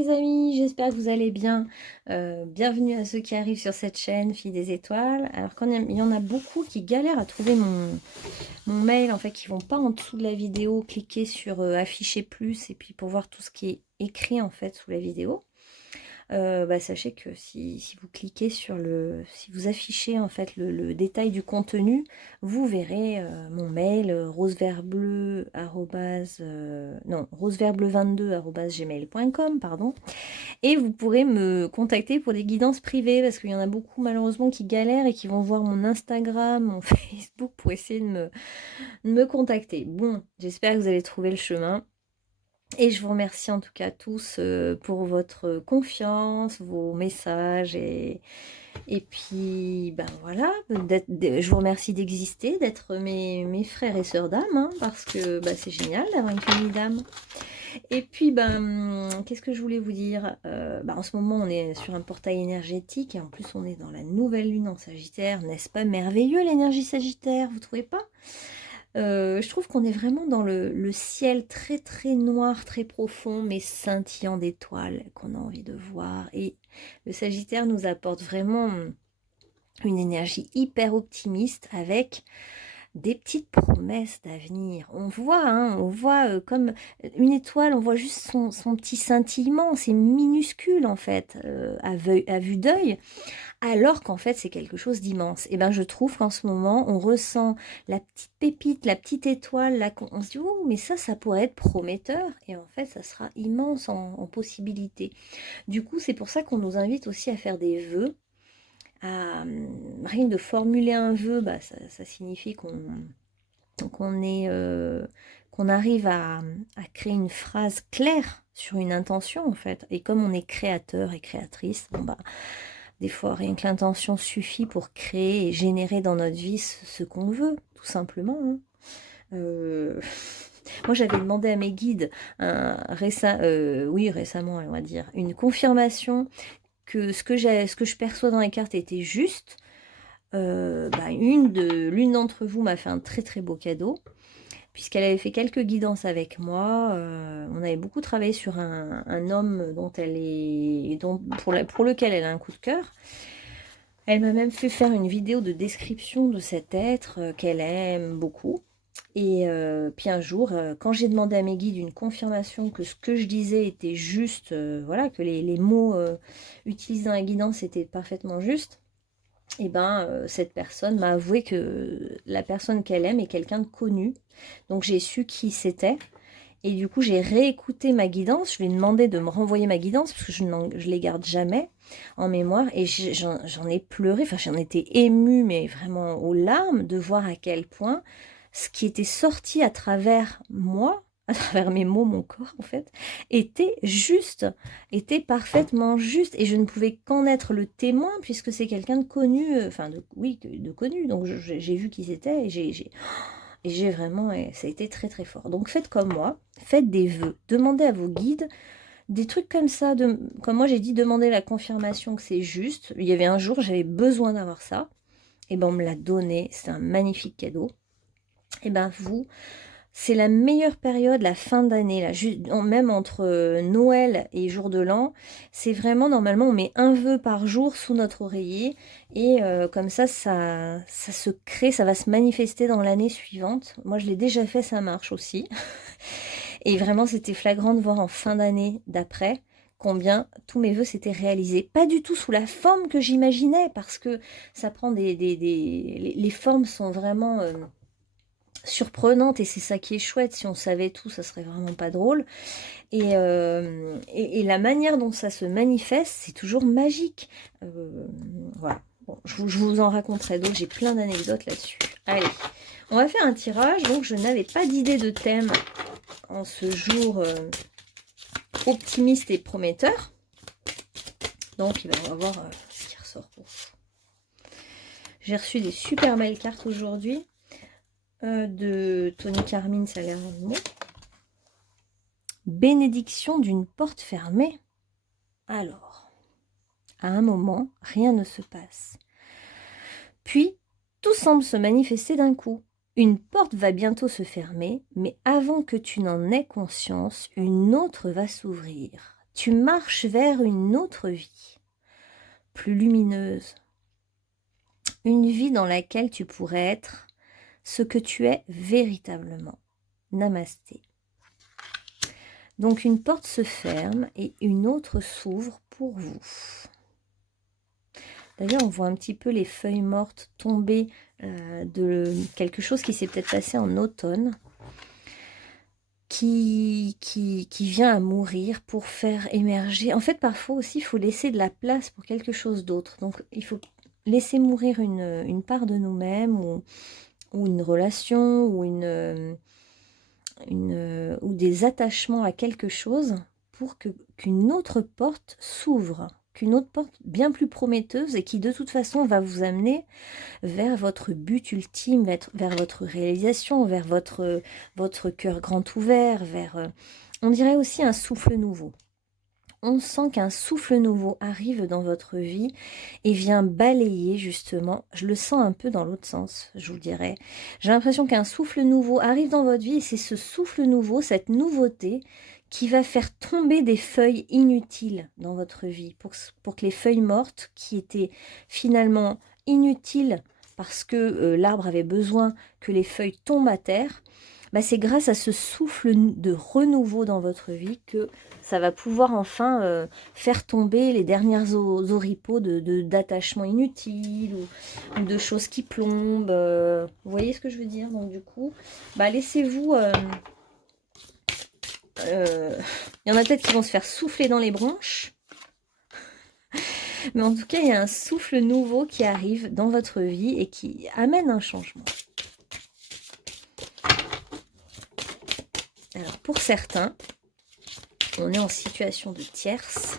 les amis, j'espère que vous allez bien. Bienvenue à ceux qui arrivent sur cette chaîne, Filles des Étoiles. Alors quand il y en a beaucoup qui galèrent à trouver mon mail, en fait, qui vont pas en dessous de la vidéo, cliquer sur afficher plus et puis pour voir tout ce qui est écrit en fait sous la vidéo. Sachez que si vous cliquez sur si vous affichez en fait le détail du contenu, vous verrez mon mail rosevertbleu non rosevertbleu22@gmail.com, pardon, et vous pourrez me contacter pour des guidances privées parce qu'il y en a beaucoup malheureusement qui galèrent et qui vont voir mon Instagram, mon Facebook pour essayer de me contacter. Bon, j'espère que vous allez trouver le chemin. Et je vous remercie en tout cas tous pour votre confiance, vos messages et puis ben voilà, je vous remercie d'exister, d'être mes frères et sœurs d'âme, hein, parce que c'est génial d'avoir une famille d'âme. Et puis qu'est-ce que je voulais vous dire, en ce moment on est sur un portail énergétique et en plus on est dans la nouvelle lune en Sagittaire, n'est-ce pas merveilleux l'énergie Sagittaire, vous trouvez pas? Je trouve qu'on est vraiment dans le ciel très très noir, très profond, mais scintillant d'étoiles qu'on a envie de voir. Et le Sagittaire nous apporte vraiment une énergie hyper optimiste avec des petites promesses d'avenir. On voit comme une étoile, on voit juste son petit scintillement, c'est minuscule en fait, à vue d'œil, alors qu'en fait c'est quelque chose d'immense. Et ben je trouve qu'en ce moment on ressent la petite pépite, la petite étoile, là on se dit oh mais ça pourrait être prometteur, et en fait ça sera immense en possibilités. Du coup c'est pour ça qu'on nous invite aussi à faire des vœux, rien de formuler un vœu, ça signifie qu'on arrive à créer une phrase claire sur une intention en fait. Et comme on est créateur et créatrice, des fois rien que l'intention suffit pour créer et générer dans notre vie ce qu'on veut, tout simplement, hein. Moi j'avais demandé à mes guides récemment on va dire, une confirmation que ce que je perçois dans les cartes était juste. L'une d'entre vous m'a fait un très très beau cadeau, puisqu'elle avait fait quelques guidances avec moi. On avait beaucoup travaillé sur un homme pour lequel elle a un coup de cœur. Elle m'a même fait faire une vidéo de description de cet être qu'elle aime beaucoup. Et puis un jour, quand j'ai demandé à mes guides une confirmation que ce que je disais était juste, voilà, que les mots utilisés dans la guidance étaient parfaitement justes, et cette personne m'a avoué que la personne qu'elle aime est quelqu'un de connu. Donc j'ai su qui c'était. Et du coup, j'ai réécouté ma guidance. Je lui ai demandé de me renvoyer ma guidance parce que je ne les garde jamais en mémoire. Et j'en ai pleuré, enfin j'en étais émue, mais vraiment aux larmes, de voir à quel point ce qui était sorti à travers moi, à travers mes mots, mon corps en fait, était juste, était parfaitement juste. Et je ne pouvais qu'en être le témoin puisque c'est quelqu'un de connu, de connu. Donc j'ai vu qui c'était et j'ai vraiment, et ça a été très très fort. Donc faites comme moi, faites des vœux, demandez à vos guides des trucs comme ça, comme moi j'ai dit, demandez la confirmation que c'est juste. Il y avait un jour, j'avais besoin d'avoir ça, et ben on me l'a donné, c'est un magnifique cadeau. Et ben vous, c'est la meilleure période, la fin d'année, là, même entre Noël et jour de l'an. C'est vraiment, normalement, on met un vœu par jour sous notre oreiller. Et comme ça se crée, ça va se manifester dans l'année suivante. Moi, je l'ai déjà fait, ça marche aussi. Et vraiment, c'était flagrant de voir en fin d'année d'après combien tous mes vœux s'étaient réalisés. Pas du tout sous la forme que j'imaginais, parce que ça prend les formes sont vraiment surprenante, et c'est ça qui est chouette. Si on savait tout, ça serait vraiment pas drôle. Et la manière dont ça se manifeste, c'est toujours magique. Voilà. Bon, je vous en raconterai d'autres, j'ai plein d'anecdotes là-dessus. Allez, on va faire un tirage. Donc je n'avais pas d'idée de thème en ce jour optimiste et prometteur. Donc on va voir ce qui ressort pour vous. J'ai reçu des super belles cartes aujourd'hui. De Tony Carmine Salerno. Bénédiction d'une porte fermée. Alors, à un moment, rien ne se passe. Puis, tout semble se manifester d'un coup. Une porte va bientôt se fermer, mais avant que tu n'en aies conscience, une autre va s'ouvrir. Tu marches vers une autre vie, plus lumineuse. Une vie dans laquelle tu pourrais être ce que tu es véritablement. Namasté. Donc une porte se ferme et une autre s'ouvre pour vous. D'ailleurs, on voit un petit peu les feuilles mortes tomber de quelque chose qui s'est peut-être passé en automne, qui vient à mourir pour faire émerger. En fait, parfois aussi, il faut laisser de la place pour quelque chose d'autre. Donc, il faut laisser mourir une part de nous-mêmes ou une relation ou ou des attachements à quelque chose pour qu'une autre porte s'ouvre, qu'une autre porte bien plus prometteuse et qui de toute façon va vous amener vers votre but ultime, vers votre réalisation, vers votre cœur grand ouvert, vers, on dirait aussi un souffle nouveau. On sent qu'un souffle nouveau arrive dans votre vie et vient balayer justement, je le sens un peu dans l'autre sens, je vous dirais. J'ai l'impression qu'un souffle nouveau arrive dans votre vie et c'est ce souffle nouveau, cette nouveauté qui va faire tomber des feuilles inutiles dans votre vie pour que les feuilles mortes qui étaient finalement inutiles parce que l'arbre avait besoin que les feuilles tombent à terre, bah c'est grâce à ce souffle de renouveau dans votre vie que ça va pouvoir enfin faire tomber les dernières oripeaux d'attachements inutiles ou de choses qui plombent. Vous voyez ce que je veux dire? Donc du coup, bah laissez-vous... il y en a peut-être qui vont se faire souffler dans les bronches. Mais en tout cas, il y a un souffle nouveau qui arrive dans votre vie et qui amène un changement. Alors, pour certains, on est en situation de tierce.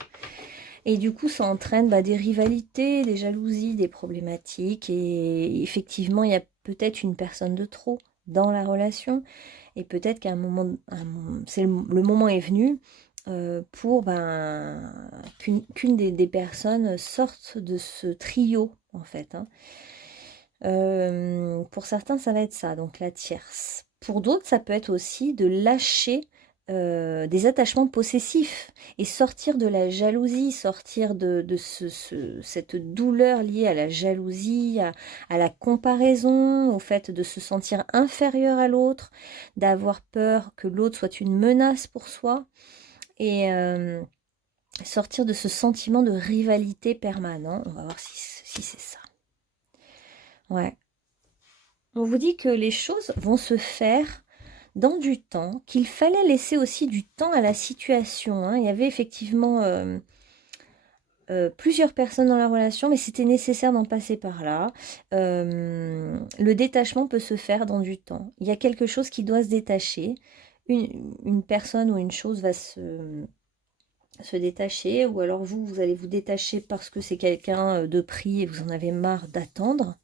Et du coup, ça entraîne des rivalités, des jalousies, des problématiques. Et effectivement, il y a peut-être une personne de trop dans la relation. Et peut-être qu'à un moment, le moment est venu pour qu'une des personnes sorte de ce trio, en fait. Pour certains, ça va être ça, donc la tierce. Pour d'autres, ça peut être aussi de lâcher des attachements possessifs et sortir de la jalousie, sortir de cette douleur liée à la jalousie, à la comparaison, au fait de se sentir inférieur à l'autre, d'avoir peur que l'autre soit une menace pour soi et sortir de ce sentiment de rivalité permanent. On va voir si c'est ça. Ouais. On vous dit que les choses vont se faire dans du temps, qu'il fallait laisser aussi du temps à la situation. Il y avait effectivement plusieurs personnes dans la relation, mais c'était nécessaire d'en passer par là. Le détachement peut se faire dans du temps. Il y a quelque chose qui doit se détacher. Une personne ou une chose va se détacher, ou alors vous allez vous détacher parce que c'est quelqu'un de pris et vous en avez marre d'attendre.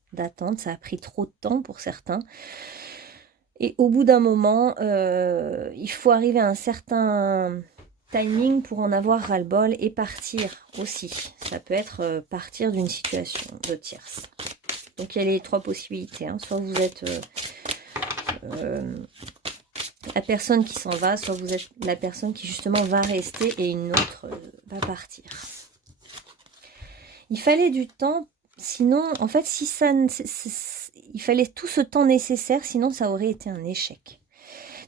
Ça a pris trop de temps pour certains. Et au bout d'un moment, il faut arriver à un certain timing pour en avoir ras-le-bol et partir aussi. Ça peut être partir d'une situation de tierce. Donc il y a les trois possibilités. Soit vous êtes la personne qui s'en va, soit vous êtes la personne qui justement va rester et une autre va partir. Il fallait du temps, sinon, en fait, si ça, il fallait tout ce temps nécessaire, sinon ça aurait été un échec.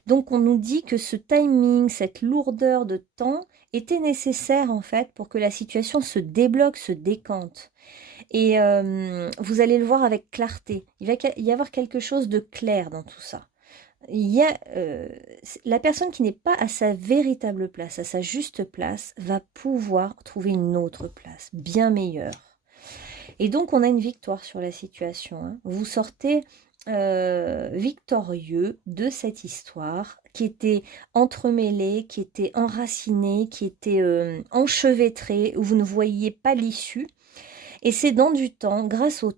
Donc on nous dit que ce timing, cette lourdeur de temps était nécessaire en fait pour que la situation se débloque, se décante. Et vous allez le voir avec clarté. Il va y avoir quelque chose de clair dans tout ça. Il y a la personne qui n'est pas à sa véritable place, à sa juste place, va pouvoir trouver une autre place, bien meilleure. Et donc, on a une victoire sur la situation. Vous sortez victorieux de cette histoire qui était entremêlée, qui était enracinée, qui était enchevêtrée, où vous ne voyiez pas l'issue. Et c'est dans du temps, grâce au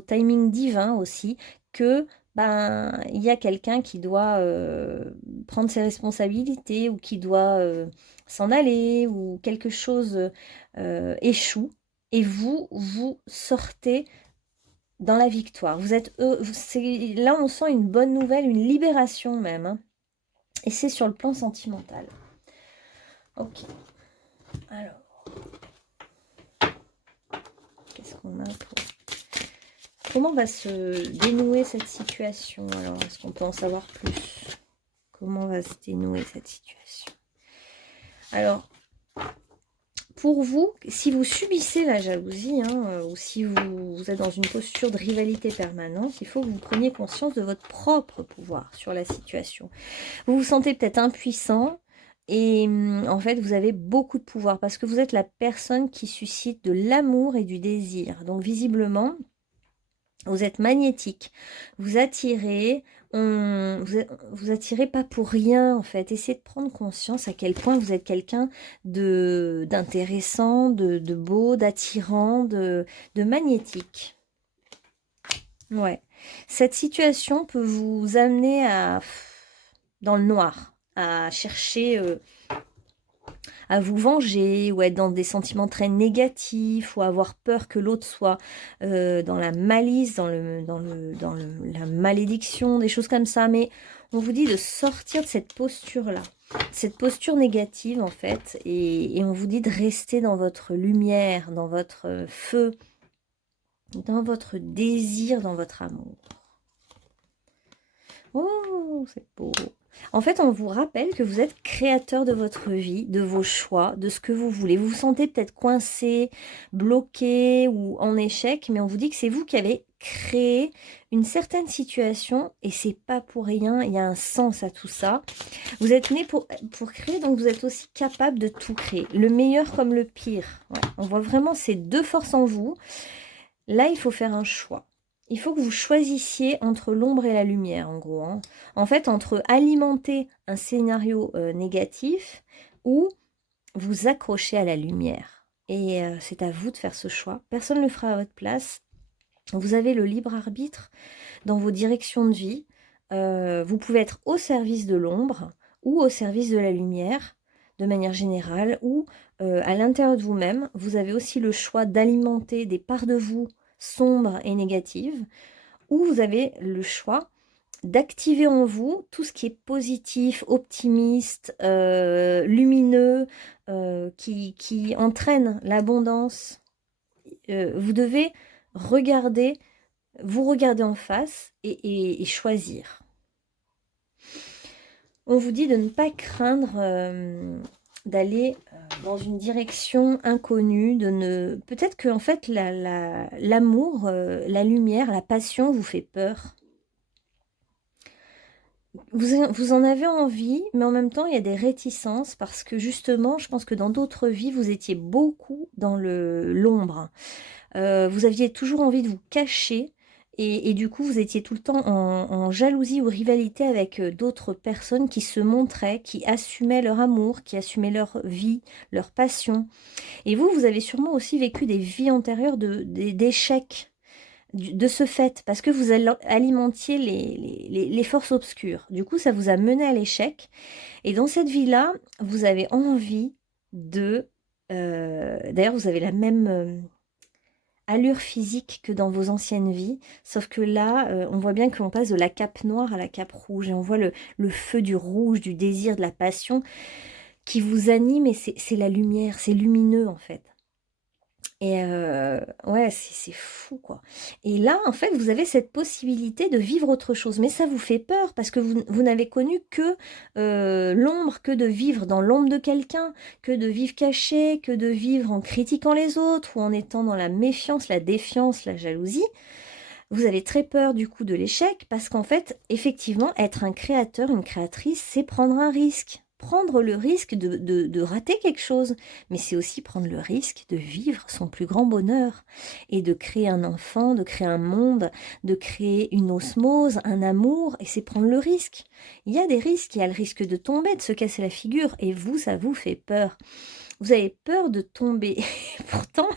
timing divin aussi, que il y a quelqu'un qui doit prendre ses responsabilités ou qui doit s'en aller ou quelque chose échoue. Et vous sortez dans la victoire. Vous êtes là, on sent une bonne nouvelle, une libération même. Et c'est sur le plan sentimental. Ok. qu'on a pour... Comment va se dénouer cette situation? Alors, est-ce qu'on peut en savoir plus? Comment va se dénouer cette situation? Alors, pour vous, si vous subissez la jalousie, ou si vous êtes dans une posture de rivalité permanente, il faut que vous preniez conscience de votre propre pouvoir sur la situation. Vous vous sentez peut-être impuissant et en fait, vous avez beaucoup de pouvoir parce que vous êtes la personne qui suscite de l'amour et du désir. Donc, visiblement, vous êtes magnétique, vous attirez, vous attirez pas pour rien en fait. Essayez de prendre conscience à quel point vous êtes quelqu'un d'intéressant, de beau, d'attirant, de magnétique. Ouais. Cette situation peut vous amener dans le noir, à chercher... à vous venger ou être dans des sentiments très négatifs ou avoir peur que l'autre soit dans la malice, la malédiction, des choses comme ça. Mais on vous dit de sortir de cette posture-là, cette posture négative en fait, et on vous dit de rester dans votre lumière, dans votre feu, dans votre désir, dans votre amour. Oh, c'est beau. En fait, on vous rappelle que vous êtes créateur de votre vie, de vos choix, de ce que vous voulez. Vous vous sentez peut-être coincé, bloqué ou en échec, mais on vous dit que c'est vous qui avez créé une certaine situation et c'est pas pour rien, il y a un sens à tout ça. Vous êtes né pour créer, donc vous êtes aussi capable de tout créer, le meilleur comme le pire. Ouais, on voit vraiment ces deux forces en vous. Là, il faut faire un choix. Il faut que vous choisissiez entre l'ombre et la lumière, en gros. En fait, entre alimenter un scénario négatif ou vous accrocher à la lumière. Et c'est à vous de faire ce choix. Personne ne le fera à votre place. Vous avez le libre arbitre dans vos directions de vie. Vous pouvez être au service de l'ombre ou au service de la lumière, de manière générale, ou à l'intérieur de vous-même. Vous avez aussi le choix d'alimenter des parts de vous sombres et négatives, ou vous avez le choix d'activer en vous tout ce qui est positif, optimiste, lumineux, qui entraîne l'abondance. Vous devez vous regarder en face et choisir. On vous dit de ne pas craindre d'aller dans une direction inconnue, peut-être que en fait l'amour, la lumière, la passion vous fait peur. Vous en avez envie, mais en même temps il y a des réticences parce que justement je pense que dans d'autres vies vous étiez beaucoup dans l'ombre. Vous aviez toujours envie de vous cacher. Et du coup, vous étiez tout le temps en jalousie ou rivalité avec d'autres personnes qui se montraient, qui assumaient leur amour, qui assumaient leur vie, leur passion. Et vous avez sûrement aussi vécu des vies antérieures d'échecs de ce fait, parce que vous alimentiez les forces obscures. Du coup, ça vous a mené à l'échec. Et dans cette vie-là, vous avez envie de... D'ailleurs, vous avez la même... allure physique que dans vos anciennes vies, sauf que là, on voit bien qu'on passe de la cape noire à la cape rouge, et on voit le feu du rouge, du désir, de la passion qui vous anime, et c'est la lumière, c'est lumineux en fait. Et ouais, c'est fou quoi. Et là, en fait, vous avez cette possibilité de vivre autre chose, mais ça vous fait peur parce que vous n'avez connu que l'ombre, que de vivre dans l'ombre de quelqu'un, que de vivre caché, que de vivre en critiquant les autres ou en étant dans la méfiance, la défiance, la jalousie. Vous avez très peur du coup de l'échec parce qu'en fait, effectivement, être un créateur, une créatrice, c'est prendre un risque. Prendre le risque de rater quelque chose, mais c'est aussi prendre le risque de vivre son plus grand bonheur et de créer un enfant, de créer un monde, de créer une osmose, un amour, et c'est prendre le risque. Il y a des risques, il y a le risque de tomber, de se casser la figure, et vous, ça vous fait peur. Vous avez peur de tomber. Pourtant,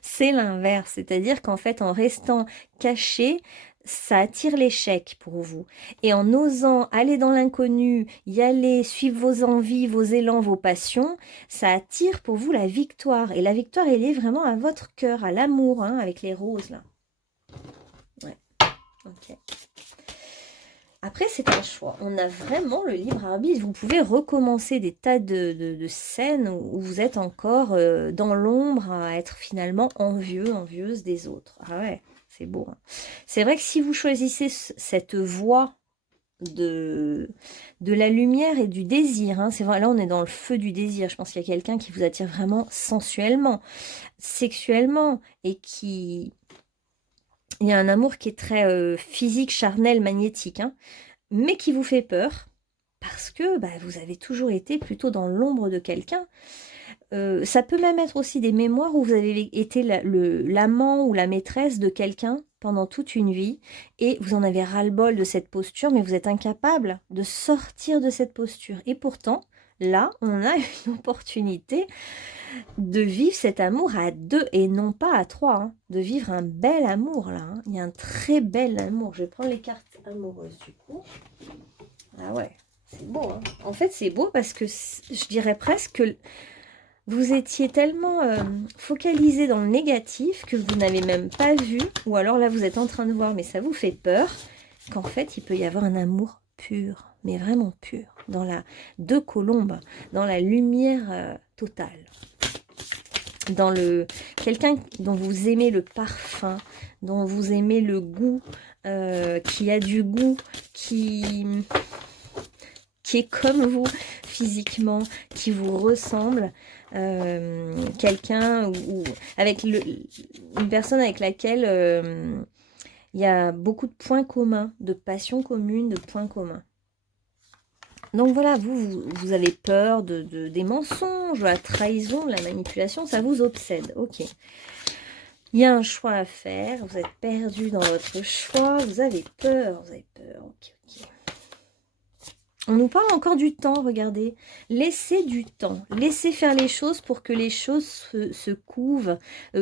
c'est l'inverse. C'est-à-dire qu'en fait, en restant caché, ça attire l'échec pour vous. Et en osant aller dans l'inconnu, y aller, suivre vos envies, vos élans, vos passions, ça attire pour vous la victoire. Et la victoire, elle est vraiment à votre cœur, à l'amour, avec les roses là. Ouais. Ok. Après, c'est un choix. On a vraiment le libre arbitre. Vous pouvez recommencer des tas de scènes où vous êtes encore dans l'ombre à être finalement envieux, envieuse des autres. Ah ouais, c'est beau. Hein. C'est vrai que si vous choisissez cette voie de la lumière et du désir, hein, c'est vrai, là on est dans le feu du désir. Je pense qu'il y a quelqu'un qui vous attire vraiment sensuellement, sexuellement, et qui... Il y a un amour qui est très physique, charnel, magnétique, hein, mais qui vous fait peur parce que bah, vous avez toujours été plutôt dans l'ombre de quelqu'un. Ça peut même être aussi des mémoires où vous avez été l'amant ou la maîtresse de quelqu'un pendant toute une vie et vous en avez ras-le-bol de cette posture, mais vous êtes incapable de sortir de cette posture. Et pourtant, là, on a une opportunité de vivre cet amour à deux et non pas à trois, hein. De vivre un bel amour là, hein. Il y a un très bel amour. Je vais prendre les cartes amoureuses du coup. Ah ouais, c'est beau. Hein. En fait, c'est beau parce que je dirais presque que vous étiez tellement focalisé dans le négatif que vous n'avez même pas vu, ou alors là vous êtes en train de voir, mais ça vous fait peur, qu'en fait il peut y avoir un amour pur, mais vraiment pur, dans la de colombe, dans la lumière totale. Dans le quelqu'un dont vous aimez le parfum, dont vous aimez le goût, qui a du goût, qui est comme vous physiquement, qui vous ressemble, quelqu'un ou avec une personne avec laquelle il y a beaucoup de points communs, de passions communes, de points communs. Donc voilà, vous avez peur des mensonges, de la trahison, de la manipulation, ça vous obsède. Ok. Il y a un choix à faire, vous êtes perdu dans votre choix, vous avez peur, ok, ok. On nous parle encore du temps, regardez. Laissez du temps, laissez faire les choses pour que les choses se couvent.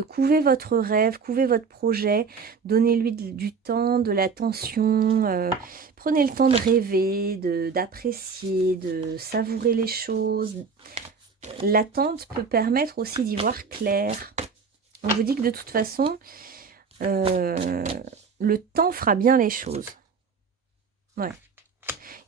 Couvez votre rêve, couvez votre projet, donnez-lui du temps, de l'attention. Prenez le temps de rêver, d'apprécier, de savourer les choses. L'attente peut permettre aussi d'y voir clair. On vous dit que de toute façon, le temps fera bien les choses. Ouais.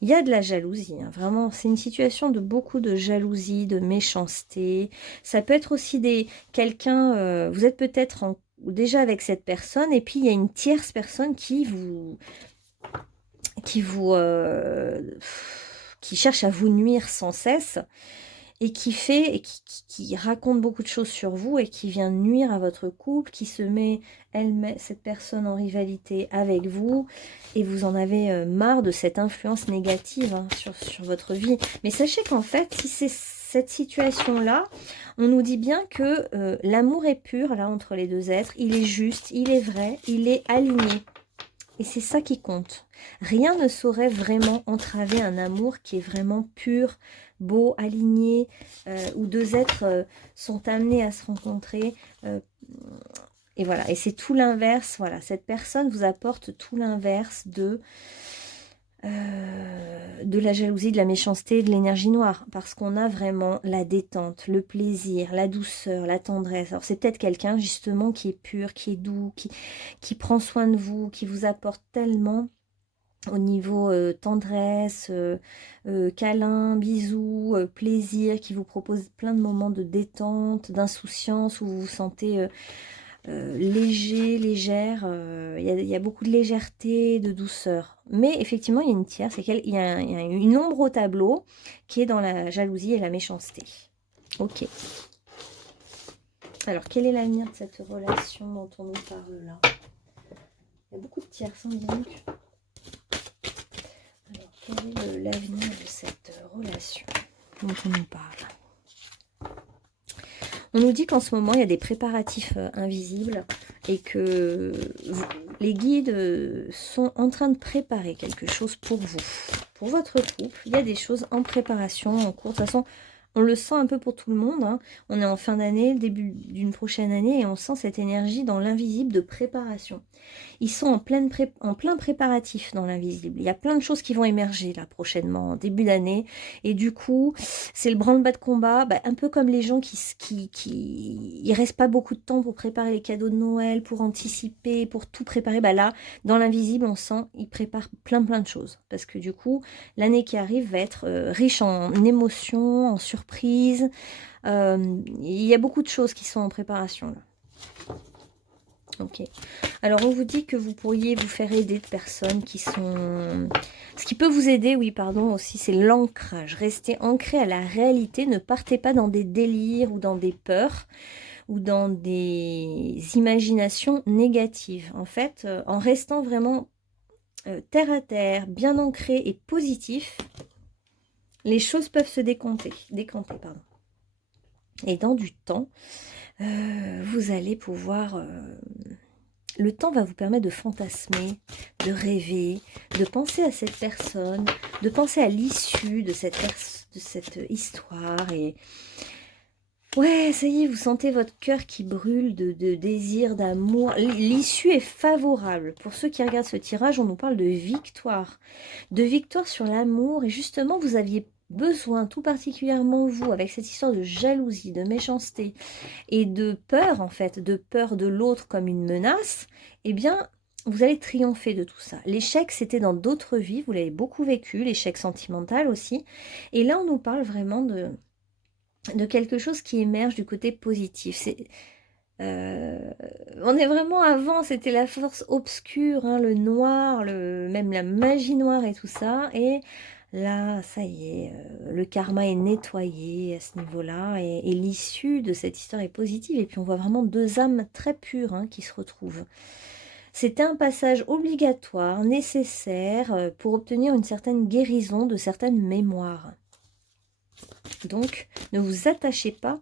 Il y a de la jalousie, hein, vraiment, c'est une situation de beaucoup de jalousie, de méchanceté. Ça peut être aussi quelqu'un, vous êtes peut-être déjà avec cette personne, et puis il y a une tierce personne qui cherche à vous nuire sans cesse, et qui raconte beaucoup de choses sur vous et qui vient nuire à votre couple, qui se met cette personne en rivalité avec vous et vous en avez marre de cette influence négative, hein, sur votre vie. Mais sachez qu'en fait, si c'est cette situation-là, on nous dit bien que l'amour est pur là entre les deux êtres, il est juste, il est vrai, il est aligné. Et c'est ça qui compte. Rien ne saurait vraiment entraver un amour qui est vraiment pur, beau, aligné, où deux êtres sont amenés à se rencontrer. Et voilà, et c'est tout l'inverse. Voilà, cette personne vous apporte tout l'inverse de la jalousie, de la méchanceté, de l'énergie noire. Parce qu'on a vraiment la détente, le plaisir, la douceur, la tendresse. Alors c'est peut-être quelqu'un justement qui est pur, qui est doux, qui prend soin de vous, qui vous apporte tellement au niveau tendresse, câlin, bisous, plaisir, qui vous propose plein de moments de détente, d'insouciance, où vous vous sentez léger, légère. Il y a beaucoup de légèreté, de douceur. Mais effectivement, il y a une tierce, c'est qu'il y a une ombre au tableau qui est dans la jalousie et la méchanceté. Ok. Alors, quel est l'avenir de cette relation dont on nous parle là? Il y a beaucoup de tierces, hein, donc. Alors, quel est l'avenir de cette relation dont on nous parle? On nous dit qu'en ce moment, il y a des préparatifs invisibles et que les guides sont en train de préparer quelque chose pour vous. Pour votre couple, il y a des choses en préparation, en cours. De toute façon, On le sent un peu pour tout le monde, hein. On est en fin d'année, le début d'une prochaine année, et on sent cette énergie dans l'invisible de préparation. Ils sont en plein préparatif dans l'invisible. Il y a plein de choses qui vont émerger là prochainement, en début d'année. Et du coup, c'est le branle-bas de combat, bah, un peu comme les gens il reste pas beaucoup de temps pour préparer les cadeaux de Noël, pour anticiper, pour tout préparer. Bah là, dans l'invisible, on sent ils préparent plein de choses. Parce que du coup, l'année qui arrive va être riche en émotions, en surprises. Il y a beaucoup de choses qui sont en préparation là. Ok. Alors, on vous dit que vous pourriez vous faire aider de personnes qui sont... Ce qui peut vous aider, oui, pardon, aussi, c'est l'ancrage. Restez ancré à la réalité. Ne partez pas dans des délires ou dans des peurs ou dans des imaginations négatives. En fait, en restant vraiment terre à terre, bien ancré et positif, les choses peuvent se décanter, pardon. Et dans du temps, vous allez pouvoir... le temps va vous permettre de fantasmer, de rêver, de penser à cette personne, de penser à l'issue de cette histoire. Et ouais, ça y est, vous sentez votre cœur qui brûle de désir, d'amour. L'issue est favorable. Pour ceux qui regardent ce tirage, on nous parle de victoire. De victoire sur l'amour. Et justement, vous aviez besoin, tout particulièrement vous, avec cette histoire de jalousie, de méchanceté et de peur, en fait, de peur de l'autre comme une menace, eh bien, vous allez triompher de tout ça. L'échec, c'était dans d'autres vies, vous l'avez beaucoup vécu, l'échec sentimental aussi. Et là, on nous parle vraiment de quelque chose qui émerge du côté positif. On est vraiment avant, c'était la force obscure, hein, le noir, même la magie noire et tout ça. Et là, ça y est, le karma est nettoyé à ce niveau-là. Et l'issue de cette histoire est positive. Et puis on voit vraiment deux âmes très pures, hein, qui se retrouvent. C'était un passage obligatoire, nécessaire, pour obtenir une certaine guérison de certaines mémoires. Donc, ne vous attachez pas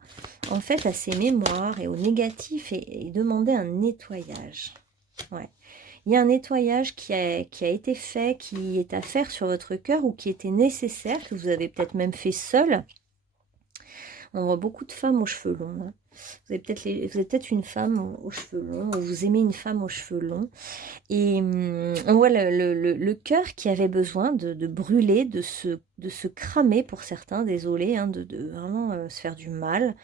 en fait à ces mémoires et au négatif et demandez un nettoyage. Ouais. Il y a un nettoyage qui a été fait, qui est à faire sur votre cœur ou qui était nécessaire, que vous avez peut-être même fait seul. On voit beaucoup de femmes aux cheveux longs, hein. Vous êtes peut-être une femme aux cheveux longs, ou vous aimez une femme aux cheveux longs. Et on voit le cœur qui avait besoin de brûler, de se cramer pour certains, désolé, hein, de vraiment se faire du mal,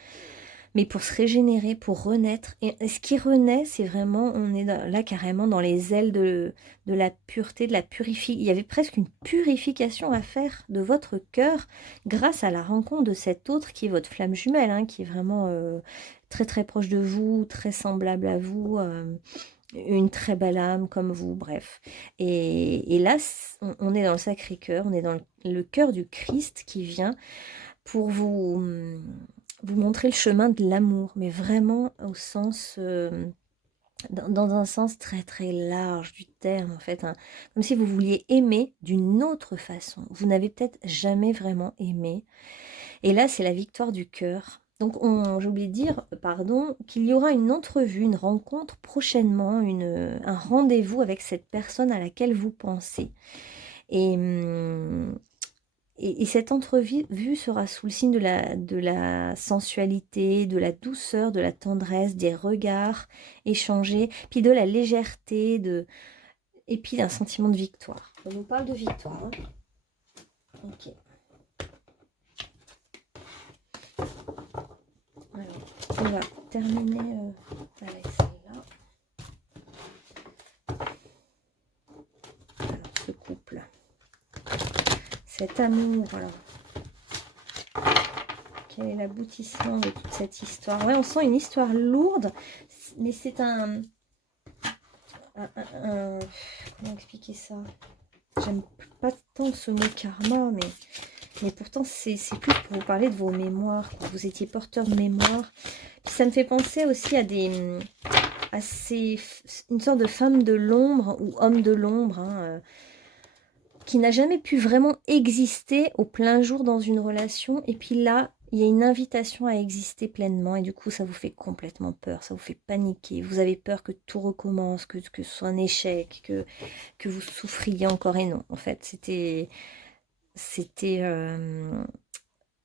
mais pour se régénérer, pour renaître. Et ce qui renaît, c'est vraiment, on est là carrément dans les ailes de la pureté, de la purification. Il y avait presque une purification à faire de votre cœur grâce à la rencontre de cet autre qui est votre flamme jumelle, hein, qui est vraiment très proche de vous, très semblable à vous. Une très belle âme comme vous, bref. Et là, on est dans le Sacré-Cœur, on est dans le cœur du Christ qui vient pour vous montrer le chemin de l'amour, mais vraiment au sens, dans un sens très large du terme, en fait, hein. Comme si vous vouliez aimer d'une autre façon. Vous n'avez peut-être jamais vraiment aimé. Et là, c'est la victoire du cœur. Donc, j'ai oublié de dire, pardon, qu'il y aura une entrevue, une rencontre prochainement, un rendez-vous avec cette personne à laquelle vous pensez. Et, et cette entrevue sera sous le signe de la sensualité, de la douceur, de la tendresse, des regards échangés, puis de la légèreté, et puis d'un sentiment de victoire. On nous parle de victoire, hein. Ok. Alors, on va terminer avec celle-là. Alors, ce couple. Cet amour, alors. Quel est l'aboutissement de toute cette histoire? Ouais, on sent une histoire lourde, mais c'est un... Comment expliquer ça? J'aime pas tant ce mot karma, mais pourtant c'est plus pour vous parler de vos mémoires, quoi. Vous étiez porteur de mémoire. Puis ça me fait penser aussi à une sorte de femme de l'ombre ou homme de l'ombre, hein, qui n'a jamais pu vraiment exister au plein jour dans une relation. Et puis là, il y a une invitation à exister pleinement. Et du coup, ça vous fait complètement peur, ça vous fait paniquer. Vous avez peur que tout recommence, que ce soit un échec, que vous souffriez encore. Et non, en fait, c'était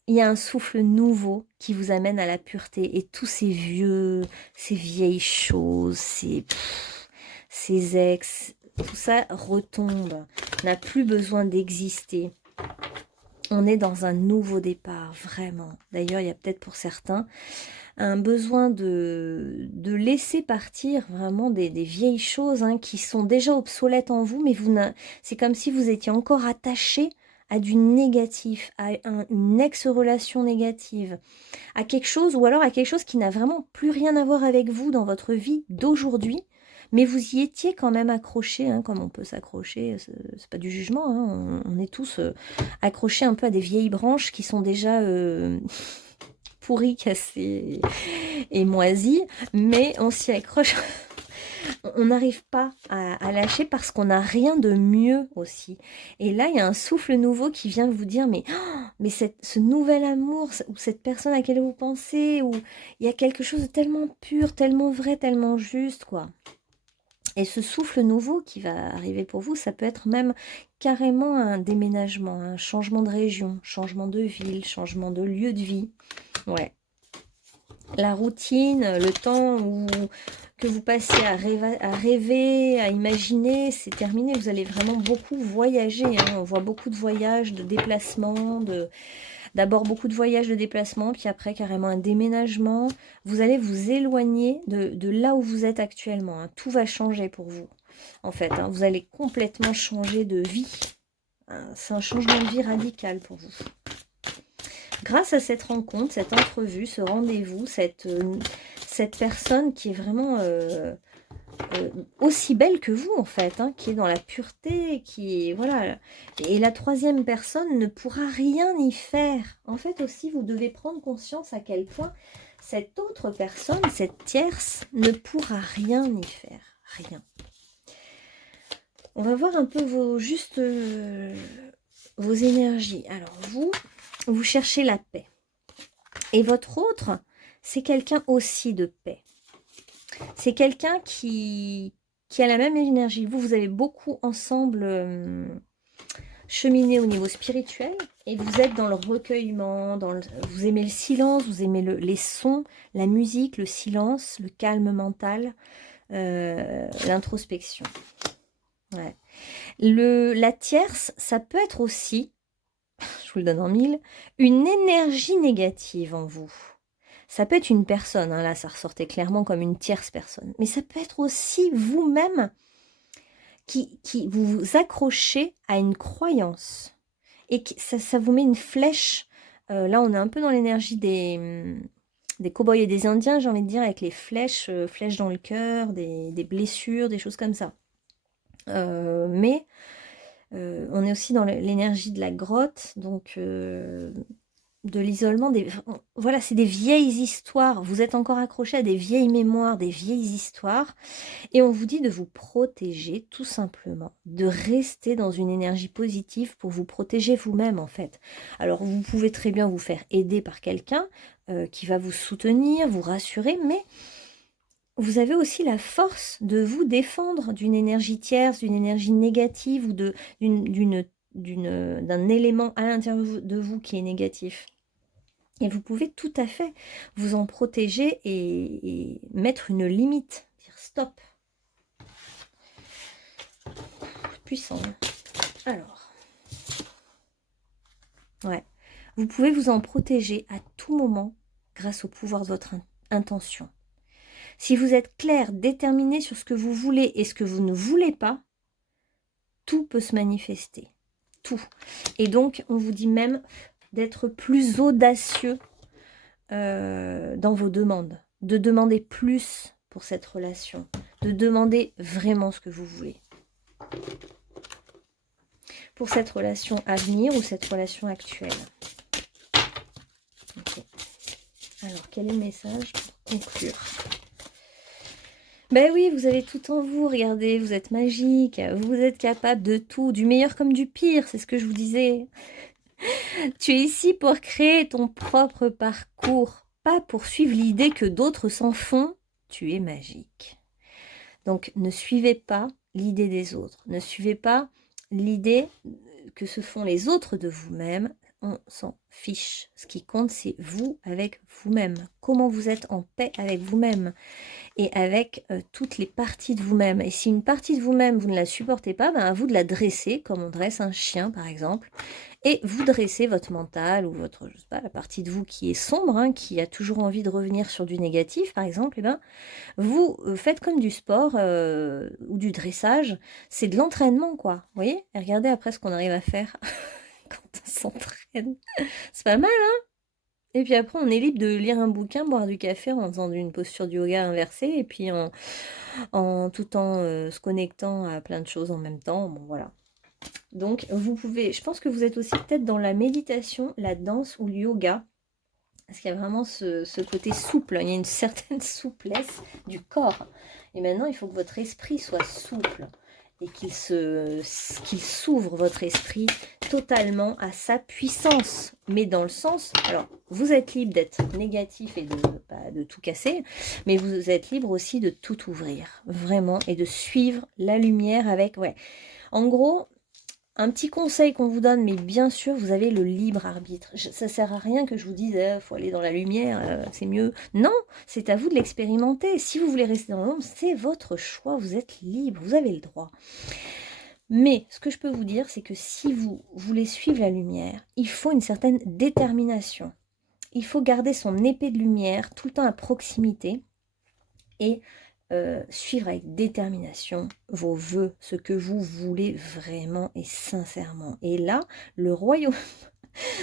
il y a un souffle nouveau qui vous amène à la pureté. Et tous ces vieilles choses, ces ex, tout ça retombe, n'a plus besoin d'exister. On est dans un nouveau départ, vraiment. D'ailleurs, il y a peut-être pour certains un besoin de laisser partir vraiment des vieilles choses hein, qui sont déjà obsolètes en vous, mais c'est comme si vous étiez encore attaché à du négatif, à une ex-relation négative, à quelque chose, ou alors à quelque chose qui n'a vraiment plus rien à voir avec vous dans votre vie d'aujourd'hui, mais vous y étiez quand même accroché, hein, comme on peut s'accrocher, c'est pas du jugement, hein, on est tous accrochés un peu à des vieilles branches qui sont déjà pourries, cassées et moisies, mais on s'y accroche. On n'arrive pas à lâcher parce qu'on n'a rien de mieux aussi. Et là, il y a un souffle nouveau qui vient vous dire, mais ce nouvel amour, ou cette personne à laquelle vous pensez, ou il y a quelque chose de tellement pur, tellement vrai, tellement juste, quoi. Et ce souffle nouveau qui va arriver pour vous, ça peut être même carrément un déménagement, un changement de région, changement de ville, changement de lieu de vie. Ouais. La routine, le temps que vous passez à rêver, à imaginer, c'est terminé. Vous allez vraiment beaucoup voyager. Hein. On voit beaucoup de voyages, de déplacements, d'abord beaucoup de voyages de déplacement, puis après carrément un déménagement. Vous allez vous éloigner de là où vous êtes actuellement. Hein. Tout va changer pour vous, en fait. Hein. Vous allez complètement changer de vie. Hein. C'est un changement de vie radical pour vous. Grâce à cette rencontre, cette entrevue, ce rendez-vous, cette personne qui est vraiment aussi belle que vous, en fait, hein, qui est dans la pureté, qui est, voilà. Et la troisième personne ne pourra rien y faire. En fait, aussi, vous devez prendre conscience à quel point cette autre personne, cette tierce, ne pourra rien y faire. Rien. On va voir un peu vos énergies. Alors, vous cherchez la paix. Et votre autre, c'est quelqu'un aussi de paix. C'est quelqu'un qui a la même énergie. Vous avez beaucoup ensemble cheminé au niveau spirituel et vous êtes dans le recueillement, vous aimez le silence, vous aimez les sons, la musique, le silence, le calme mental, l'introspection. Ouais. La tierce, ça peut être aussi, je vous le donne en mille, une énergie négative en vous. Ça peut être une personne, hein, là ça ressortait clairement comme une tierce personne, mais ça peut être aussi vous-même qui vous accrochez à une croyance et ça vous met une flèche. Là on est un peu dans l'énergie des cow-boys et des indiens, j'ai envie de dire, avec les flèches, flèches dans le cœur, des blessures, des choses comme ça. Mais on est aussi dans l'énergie de la grotte, donc de l'isolement. Voilà, c'est des vieilles histoires. Vous êtes encore accroché à des vieilles mémoires, des vieilles histoires. Et on vous dit de vous protéger, tout simplement. De rester dans une énergie positive pour vous protéger vous-même, en fait. Alors, vous pouvez très bien vous faire aider par quelqu'un qui va vous soutenir, vous rassurer, mais vous avez aussi la force de vous défendre d'une énergie tierce, d'une énergie négative ou d'un élément à l'intérieur de vous qui est négatif. Et vous pouvez tout à fait vous en protéger et mettre une limite, dire stop. Puissant. Alors, ouais, vous pouvez vous en protéger à tout moment grâce au pouvoir de votre intention. Si vous êtes clair, déterminé sur ce que vous voulez et ce que vous ne voulez pas, tout peut se manifester. Tout. Et donc, on vous dit même d'être plus audacieux dans vos demandes. De demander plus pour cette relation. De demander vraiment ce que vous voulez. Pour cette relation à venir ou cette relation actuelle. Okay. Alors, quel est le message pour conclure ? Ben oui, vous avez tout en vous, regardez, vous êtes magique, vous êtes capable de tout, du meilleur comme du pire, c'est ce que je vous disais. Tu es ici pour créer ton propre parcours, pas pour suivre l'idée que d'autres s'en font, tu es magique. Donc ne suivez pas l'idée des autres, ne suivez pas l'idée que se font les autres de vous-même, on s'en fiche. Ce qui compte, c'est vous avec vous-même. Comment vous êtes en paix avec vous-même et avec toutes les parties de vous-même. Et si une partie de vous-même, vous ne la supportez pas, ben à vous de la dresser, comme on dresse un chien par exemple, et vous dressez votre mental ou votre, je sais pas, la partie de vous qui est sombre, hein, qui a toujours envie de revenir sur du négatif par exemple, et ben vous faites comme du sport ou du dressage, c'est de l'entraînement quoi, vous voyez? Et regardez après ce qu'on arrive à faire quand on s'entraîne. C'est pas mal, hein? Et puis après, on est libre de lire un bouquin, boire du café en faisant une posture du yoga inversée, et puis tout en se connectant à plein de choses en même temps. Bon, voilà. Donc, vous pouvez, je pense que vous êtes aussi peut-être dans la méditation, la danse ou le yoga, parce qu'il y a vraiment ce côté souple, il y a une certaine souplesse du corps. Et maintenant, il faut que votre esprit soit souple et qu'il s'ouvre, votre esprit, totalement à sa puissance. Mais dans le sens, alors, vous êtes libre d'être négatif et de tout casser, mais vous êtes libre aussi de tout ouvrir, vraiment, et de suivre la lumière avec, ouais. En gros, un petit conseil qu'on vous donne, mais bien sûr, vous avez le libre arbitre. Ça ne sert à rien que je vous dise, faut aller dans la lumière, c'est mieux. Non, c'est à vous de l'expérimenter. Si vous voulez rester dans l'ombre, c'est votre choix, vous êtes libre, vous avez le droit. Mais ce que je peux vous dire, c'est que si vous voulez suivre la lumière, il faut une certaine détermination. Il faut garder son épée de lumière tout le temps à proximité et suivre avec détermination vos vœux, ce que vous voulez vraiment et sincèrement. Et là, le royaume,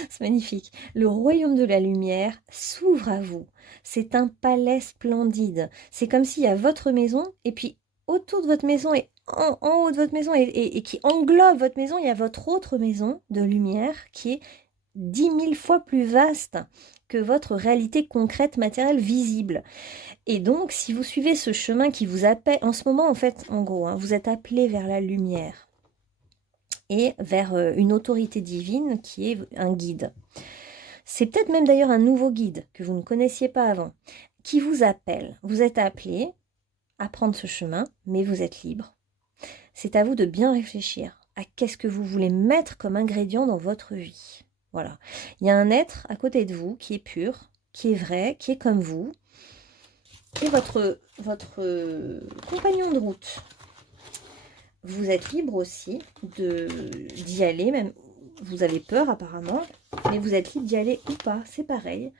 c'est magnifique, le royaume de la lumière s'ouvre à vous. C'est un palais splendide. C'est comme s'il y a votre maison, et puis autour de votre maison et en haut de votre maison, et qui englobe votre maison, il y a votre autre maison de lumière qui est 10 000 fois plus vaste que votre réalité concrète, matérielle, visible. Et donc, si vous suivez ce chemin qui vous appelle, en ce moment, en fait, en gros, hein, vous êtes appelé vers la lumière et vers une autorité divine qui est un guide. C'est peut-être même d'ailleurs un nouveau guide que vous ne connaissiez pas avant, qui vous appelle. Vous êtes appelé à prendre ce chemin, mais vous êtes libre. C'est à vous de bien réfléchir à qu'est-ce que vous voulez mettre comme ingrédient dans votre vie. Voilà. Il y a un être à côté de vous qui est pur, qui est vrai, qui est comme vous, et votre compagnon de route. Vous êtes libre aussi d'y aller, même vous avez peur apparemment, mais vous êtes libre d'y aller ou pas, c'est pareil.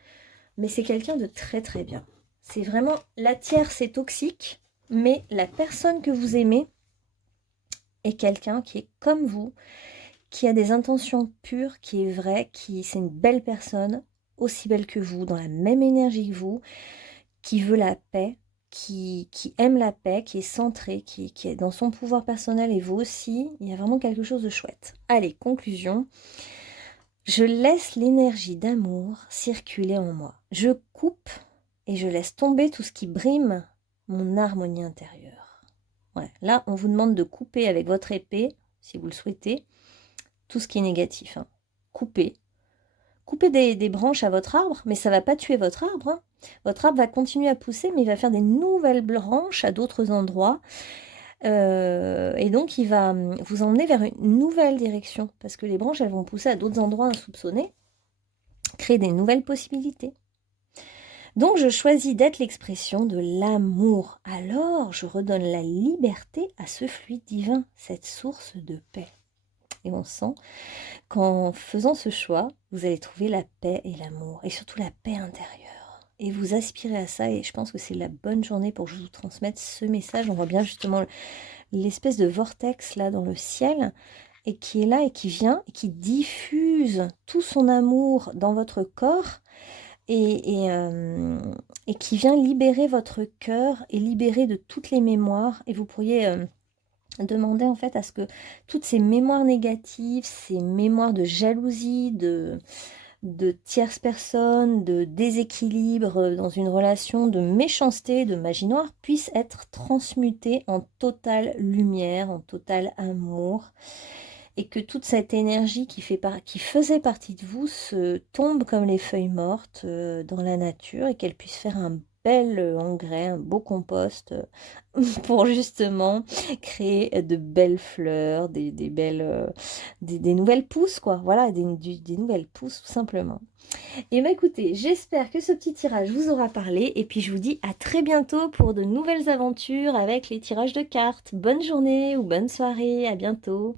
Mais c'est quelqu'un de très très bien. C'est vraiment, la tierce c'est toxique, mais la personne que vous aimez est quelqu'un qui est comme vous, qui a des intentions pures, qui est vrai, c'est une belle personne, aussi belle que vous, dans la même énergie que vous, qui veut la paix, qui aime la paix, qui est centré, qui est dans son pouvoir personnel, et vous aussi, il y a vraiment quelque chose de chouette. Allez, conclusion. Je laisse l'énergie d'amour circuler en moi. Je coupe et je laisse tomber tout ce qui brime mon harmonie intérieure. Ouais, là, on vous demande de couper avec votre épée, si vous le souhaitez, tout ce qui est négatif. Hein. Coupez. Coupez des branches à votre arbre, mais ça ne va pas tuer votre arbre. Hein. Votre arbre va continuer à pousser, mais il va faire des nouvelles branches à d'autres endroits. Et donc, il va vous emmener vers une nouvelle direction, parce que les branches, elles vont pousser à d'autres endroits insoupçonnés, créer des nouvelles possibilités. Donc, je choisis d'être l'expression de l'amour. Alors, je redonne la liberté à ce fluide divin, cette source de paix. Et on sent qu'en faisant ce choix, vous allez trouver la paix et l'amour, et surtout la paix intérieure. Et vous aspirez à ça, et je pense que c'est la bonne journée pour que je vous transmette ce message. On voit bien justement l'espèce de vortex là dans le ciel, et qui est là, et qui vient, et qui diffuse tout son amour dans votre corps, et qui vient libérer votre cœur, et libérer de toutes les mémoires, et vous pourriez... demander en fait à ce que toutes ces mémoires négatives, ces mémoires de jalousie, de tierces personnes, de déséquilibre dans une relation, de méchanceté, de magie noire, puissent être transmutées en totale lumière, en total amour, et que toute cette énergie qui faisait partie de vous se tombe comme les feuilles mortes dans la nature, et qu'elle puisse faire un bel engrais, un beau compost pour justement créer de belles fleurs, des belles, des nouvelles pousses, quoi. Voilà, des nouvelles pousses, tout simplement. Et bien écoutez, j'espère que ce petit tirage vous aura parlé et puis je vous dis à très bientôt pour de nouvelles aventures avec les tirages de cartes. Bonne journée ou bonne soirée, à bientôt.